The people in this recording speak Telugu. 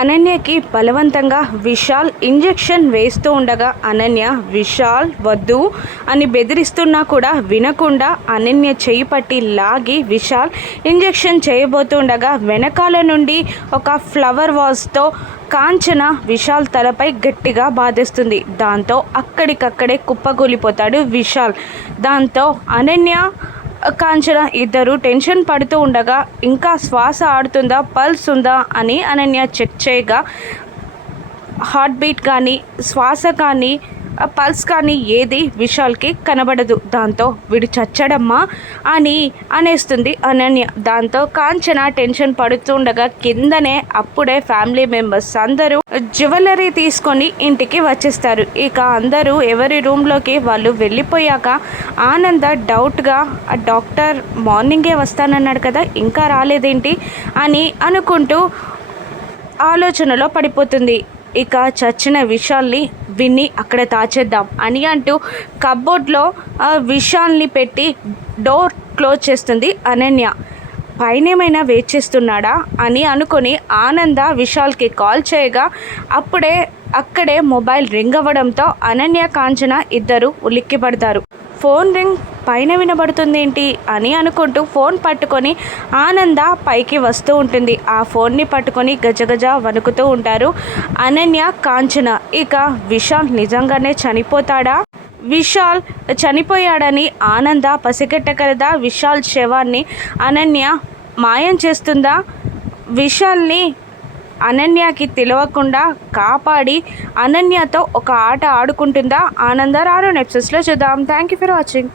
అనన్యకి బలవంతంగా విశాల్ ఇంజెక్షన్ వేస్తూ ఉండగా అనన్య విశాల్ వద్దు అని బెదిరిస్తున్నా కూడా వినకుండా అనన్య చేయి పట్టి లాగి విశాల్ ఇంజెక్షన్ చేయబోతుండగా వెనకాల నుండి ఒక ఫ్లవర్ వాజ్తో కాంచన విశాల్ తలపై గట్టిగా బాధేస్తుంది. దాంతో అక్కడికక్కడే కుప్పకూలిపోతాడు విశాల్. దాంతో అనన్య కాంచన ఇద్దరు టెన్షన్ పడుతూ ఉండగా ఇంకా శ్వాస ఆడుతుందా, పల్స్ ఉందా అని అనన్య చెక్ చేయగా హార్ట్ బీట్ కానీ, శ్వాస కానీ, పల్స్ కానీ ఏది విశాల్కి కనబడదు. దాంతో వీడు చచ్చడమ్మా అని అనేస్తుంది అనన్య. దాంతో కాంచన టెన్షన్ పడుతుండగా కిందనే అప్పుడే ఫ్యామిలీ మెంబర్స్ అందరూ జ్యువెలరీ తీసుకొని ఇంటికి వచ్చేస్తారు. ఇక అందరూ ఎవరి రూమ్లోకి వాళ్ళు వెళ్ళిపోయాక ఆనంద డౌట్గా డాక్టర్ మార్నింగే వస్తానన్నాడు కదా, ఇంకా రాలేదేంటి అని అనుకుంటూ ఆలోచనలో పడిపోతుంది. ఇక చచ్చిన విశాల్ని విన్ని అక్కడ దాచేద్దాం అని అంటూ కబోర్డ్లో విశాల్ని పెట్టి డోర్ క్లోజ్ చేస్తుంది అనన్య. పైనేమైనా వెయిట్ చేస్తున్నాడా అని అనుకుని ఆనంద విశాల్కి కాల్ చేయగా అక్కడే మొబైల్ రింగ్ అవ్వడంతో అనన్య కాంచన ఇద్దరు ఉలిక్కిపడతారు. ఫోన్ రింగ్ పైన వినబడుతుంది ఏంటి అని అనుకుంటూ ఫోన్ పట్టుకొని ఆనంద పైకి వస్తూ ఉంటుంది. ఆ ఫోన్ని పట్టుకొని గజగజ వణుకుతూ ఉంటారు అనన్య కాంచన. ఇక విశాల్ నిజంగానే చనిపోతాడా? విశాల్ చనిపోయాడని ఆనంద పసిగట్టగలదా? విశాల్ శవాన్ని అనన్య మాయం చేస్తుందా? విశాల్ని అనన్యకి తెలియకుండా కాపాడి అనన్యతో ఒక ఆట ఆడుకుంటుందా? ఆనంద రాను ఎపిసోడ్స్లో చూద్దాం. Thank you for watching.